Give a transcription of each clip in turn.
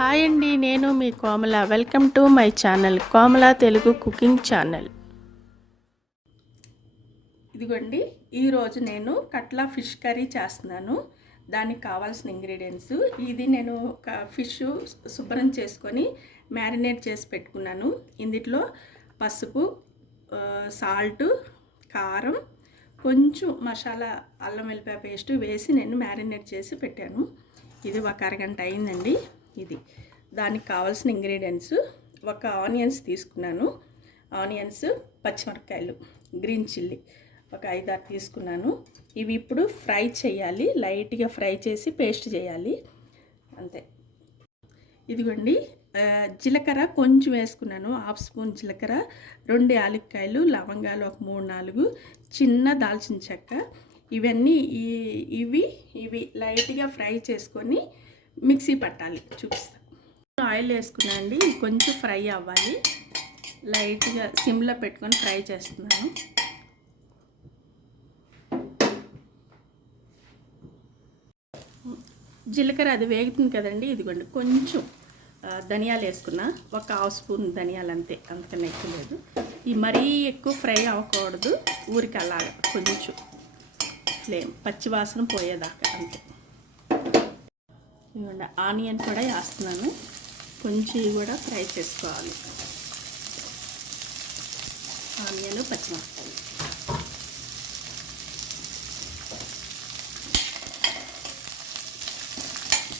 Hi అండి, నేను మీ Komala. Welcome to my channel Komala Telugu cooking channel. ఇదిగోండి, ఈరోజు నేను కట్లా ఫిష్ కర్రీ చేస్తున్నాను. దానికి కావాల్సిన ఇంగ్రీడియంట్స్ ఇది. నేను ఫిష్ శుభ్రం చేసుకొని మ్యారినేట్ చేసి పెట్టుకున్నాను. ఇందులో పసుపు, సాల్ట్, కారం, కొంచెం మసాలా, అల్లం వెల్లిపాయ పేస్ట్ వేసి నేను మ్యారినేట్ చేసి పెట్టాను. ఇది ఒక అరగంట అయిందండి. ఇది దానికి కావాల్సిన ఇంగ్రీడియంట్స్. ఒక ఆనియన్స్ తీసుకున్నాను, ఆనియన్స్, పచ్చిమిరపకాయలు, గ్రీన్ చిల్లీ ఒక 5-6 తీసుకున్నాను. ఇవి ఇప్పుడు ఫ్రై చేయాలి, లైట్గా ఫ్రై చేసి పేస్ట్ చేయాలి, అంతే. ఇదిగోండి, జీలకర్ర కొంచెం వేసుకున్నాను, 1/2 స్పూన్ జీలకర్ర, 2 యాలక్కాయలు, లవంగాలు ఒక 3-4, చిన్న దాల్చిన చెక్క. ఇవన్నీ ఇవి లైట్గా ఫ్రై చేసుకొని మిక్సీ పట్టాలి. చూపిస్తాను. ఆయిల్ వేసుకున్నాను అండి, కొంచెం ఫ్రై అవ్వాలి. లైట్గా సిమ్లో పెట్టుకొని ఫ్రై చేస్తున్నాను. జీలకర్ర అది వేగుతుంది కదండి. ఇదిగోండి, కొంచెం ధనియాలు వేసుకున్నా, ఒక 1/2 స్పూన్ ధనియాలు, అంతే, అంతకన్నా ఎక్కువ లేదు. ఈ మరీ ఎక్కువ ఫ్రై అవ్వకూడదు, ఊరికి అలాగా కొంచెం ఫ్లేమ్ పచ్చివాసన పోయేదాకా, అంతే. ఇదిగోండి, ఆనియన్ కూడా వేస్తున్నాను, కొంచెం ఇవి కూడా ఫ్రై చేసుకోవాలి. ఆనియన్, పచ్చిమిరపకాయలు.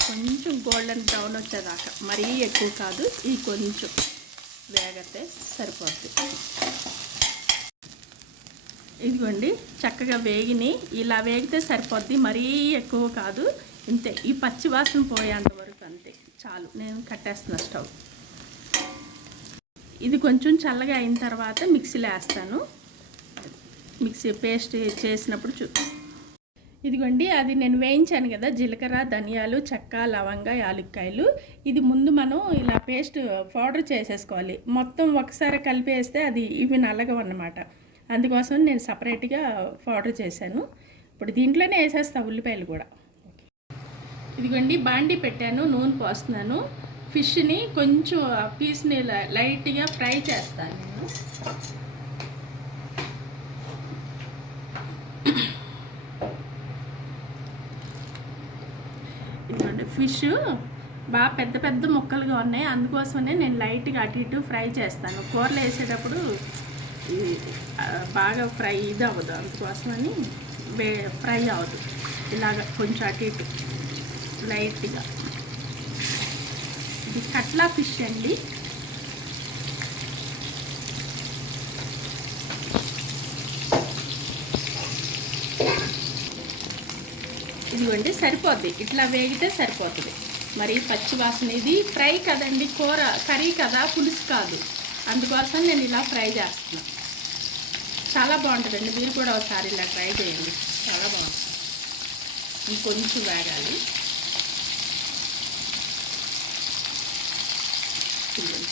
కొంచెం గోల్డెన్ బ్రౌన్ వచ్చేదాకా, మరీ ఎక్కువ కాదు, ఈ కొంచెం వేగితే సరిపోద్ది. ఇదిగోండి, చక్కగా వేగిని, ఇలా వేగితే సరిపోద్ది, మరీ ఎక్కువ కాదు, ఇంతే. ఈ పచ్చి వాసన పోయేంత వరకు, అంతే చాలు. నేను కట్టేస్తున్నా స్టవ్. ఇది కొంచెం చల్లగా అయిన తర్వాత మిక్సీలో వేస్తాను. మిక్సీ పేస్ట్ చేసినప్పుడు చూపిస్తాను. ఇదిగోండి, అది నేను వేయించాను కదా, జీలకర్ర, ధనియాలు, చెక్క, లవంగ, యాలక్కాయలు. ఇది ముందు మనం ఇలా పేస్ట్ పౌడర్ చేసేసుకోవాలి. మొత్తం ఒకసారి కలిపేస్తే అది ఇవి నల్లగవన్నమాట. అందుకోసం నేను సపరేట్గా పౌడర్ చేశాను. ఇప్పుడు దీంట్లోనే వేసేస్తాను ఉల్లిపాయలు కూడా. ఇదిగోండి, బాండీ పెట్టాను, నూనె పోస్తున్నాను. ఫిష్ని కొంచెం పీస్ని లైట్గా ఫ్రై చేస్తాను నేను. ఇదిగోండి, ఫిష్ బాగా పెద్ద పెద్ద ముక్కలుగా ఉన్నాయి, అందుకోసమే నేను లైట్గా అటు ఇటు ఫ్రై చేస్తాను. కూరలు వేసేటప్పుడు బాగా ఫ్రై ఇది అవ్వదు, అందుకోసమని ఫ్రై అవ్వదు. ఇలాగ కొంచెం అటు ఇటు లైట్గా. ఇది కట్లా ఫిష్ అండి. ఇదిగోండి, సరిపోద్ది, ఇట్లా వేగితే సరిపోతుంది. మరి పచ్చి వాసన, ఇది ఫ్రై కదండి, కూర కర్రీ కదా, పులుసు కాదు, అందుకోసం నేను ఇలా ఫ్రై చేస్తున్నాను. చాలా బాగుంటుందండి, మీరు కూడా ఒకసారి ఇలా ట్రై చేయండి, చాలా బాగుంటుంది. ఇంకొంచెం వేగాలి,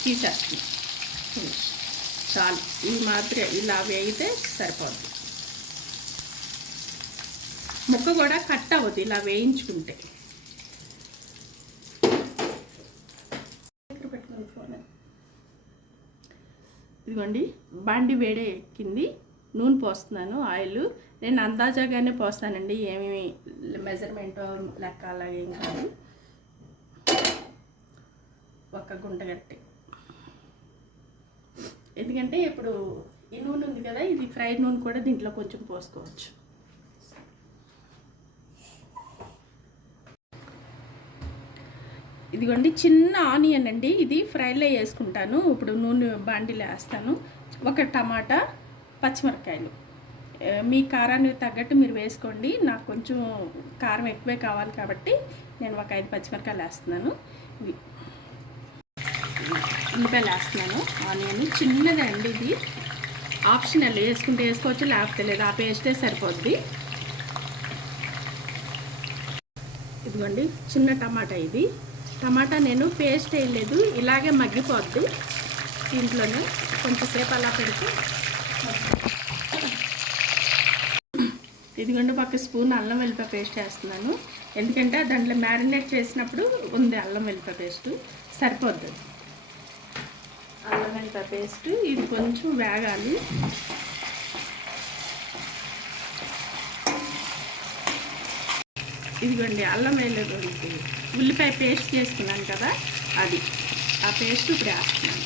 తీసేస్తుంది, చాలు. ఇది మాత్రం ఇలా వేగితే సరిపోద్ది. ముక్క కూడా కట్ అవ్వదు ఇలా వేయించుకుంటే. ఇదిగోండి, బాండి వేడే ఎక్కింది, నూనె పోస్తున్నాను, ఆయిల్. నేను అందాజాగానే పోస్తానండి, ఏమేమి మెజర్మెంట్ లెక్క అలాగే ఏం కాదు. ఒక గుంటగట్టి, ఎందుకంటే ఇప్పుడు ఈ నూనె ఉంది కదా, ఇది ఫ్రై నూనె కూడా దీంట్లో కొంచెం పోసుకోవచ్చు. ఇదిగోండి, చిన్న ఆనియన్ అండి, ఇది ఫ్రైలో వేసుకుంటాను. ఇప్పుడు నూనె బాండిలో వేస్తాను. ఒక టమాటా, పచ్చిమిరపకాయలు, మీ కారానికి తగ్గట్టు మీరు వేసుకోండి. నాకు కొంచెం కారం ఎక్కువే కావాలి కాబట్టి నేను ఒక 5 పచ్చిమిరపకాయలు వేస్తున్నాను. ఉల్లిపాయలు వేస్తున్నాను. ఆనియన్ చిన్నదండి, ఇది ఆప్షనల్, వేసుకుంటే వేసుకోవచ్చు, లేకపోతే లేదు, ఆ పేస్టే సరిపోద్ది. ఇదిగోండి, చిన్న టమాటా. ఇది టమాటా నేను పేస్ట్ వేయలేదు, ఇలాగే మగ్గిపోద్ది. దీంట్లోనే కొంచెంసేపు అలా పెడితే. ఇదిగోండి, 1 స్పూన్ అల్లం వెల్లిపాయ పేస్ట్ వేస్తున్నాను. ఎందుకంటే దాంట్లో మ్యారినేట్ చేసినప్పుడు ఉంది అల్లం వెల్లిపాయ పేస్టు సరిపోద్ది. అల్లం వెల్లిపాయ పేస్టు ఇది కొంచెం వేగాలి. ఇదిగోండి అల్లం వెల్లుల్లి ఉల్లిపాయ పేస్ట్ చేసుకున్నాను కదా, అది ఆ పేస్ట్ ఇప్పుడు వేస్తున్నాను.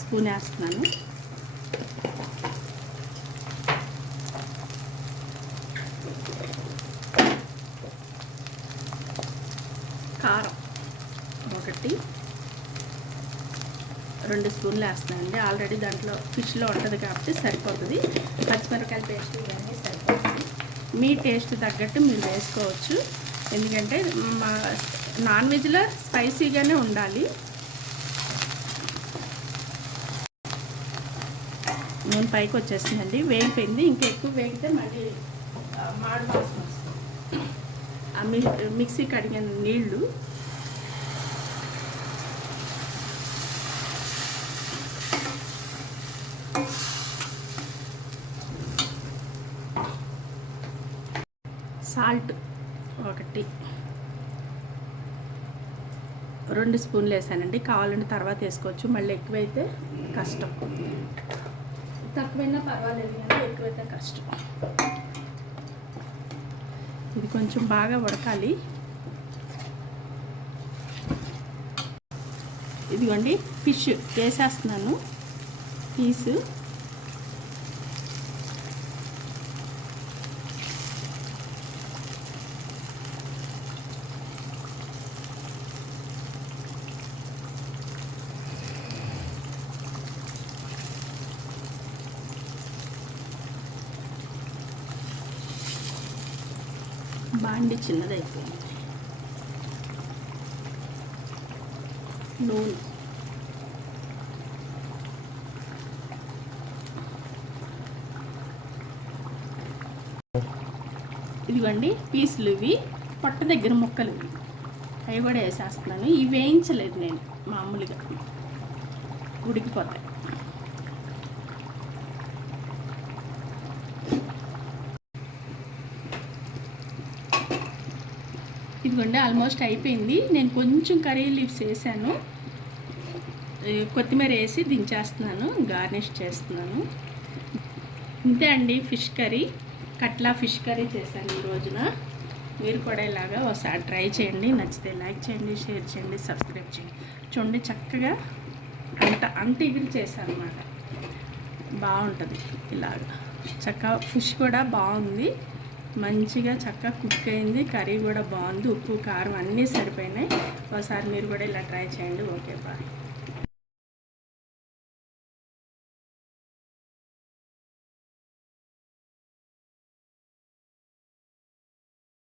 స్పూన్ వేస్తున్నాను. కారం 2 స్పూన్లు వేస్తున్నానండి. ఆల్రెడీ దాంట్లో ఫిష్లో ఉంటుంది కాబట్టి సరిపోతుంది. పచ్చిమిరపకాయల పేస్ట్ ఇవన్నీ సరిపోతుంది. మీ టేస్ట్ తగ్గట్టు మీరు వేసుకోవచ్చు. ఎందుకంటే మా నాన్ వెజ్లో స్పైసీగానే ఉండాలి. నూనె పైకి వచ్చేసిందండి, వేగిపోయింది. ఇంకా ఎక్కువ వేగితే మళ్ళీ మాడు వాసన వస్తుంది. మిక్సీ కడిగిన నీళ్ళు సాల్ట్ 2 స్పూన్లు వేసానండి. కావాలంటే తర్వాత వేసుకోవచ్చు, మళ్ళీ ఎక్కువైతే కష్టం. తక్కువైనా పర్వాలేదు కానీ ఎక్కువైతే కష్టం. ఇది కొంచెం బాగా ఉడకాలి. ఇదిగోండి ఫిష్ వేసేస్తున్నాను పీసు. బాండి చిన్నదైపోయింది. నూనె ఇదిగోండి పీసులు, ఇవి పొట్ట దగ్గర ముక్కలు, అవి కూడా వేసేస్తున్నాను. ఇవి వేయించలేదు నేను, మామూలుగా ఉడికిపోతాయి. ఇదిగోండి ఆల్మోస్ట్ అయిపోయింది. నేను కొంచెం కర్రీ లీవ్స్ వేసాను, కొత్తిమీర వేసి దించేస్తున్నాను, గార్నిష్ చేస్తున్నాను. ఇంతే అండి ఫిష్ కర్రీ. కట్లా ఫిష్ కర్రీ చేశాను ఈ రోజున. మీరు కూడా ఇలాగా ఒకసారి ట్రై చేయండి. నచ్చితే లైక్ చేయండి, షేర్ చేయండి, సబ్స్క్రైబ్ చేయండి. చూడండి చక్కగా అంత ఎగిరి చేశాను అన్నమాట. బాగుంటుంది ఇలాగ. చక్కగా ఫిష్ కూడా బాగుంది, మంచిగా చక్కగా కుక్ అయింది. కర్రీ కూడా బాగుంది, ఉప్పు కారం అన్నీ సరిపోయినాయి. ఒకసారి మీరు కూడా ఇలా ట్రై చేయండి. Okay bye.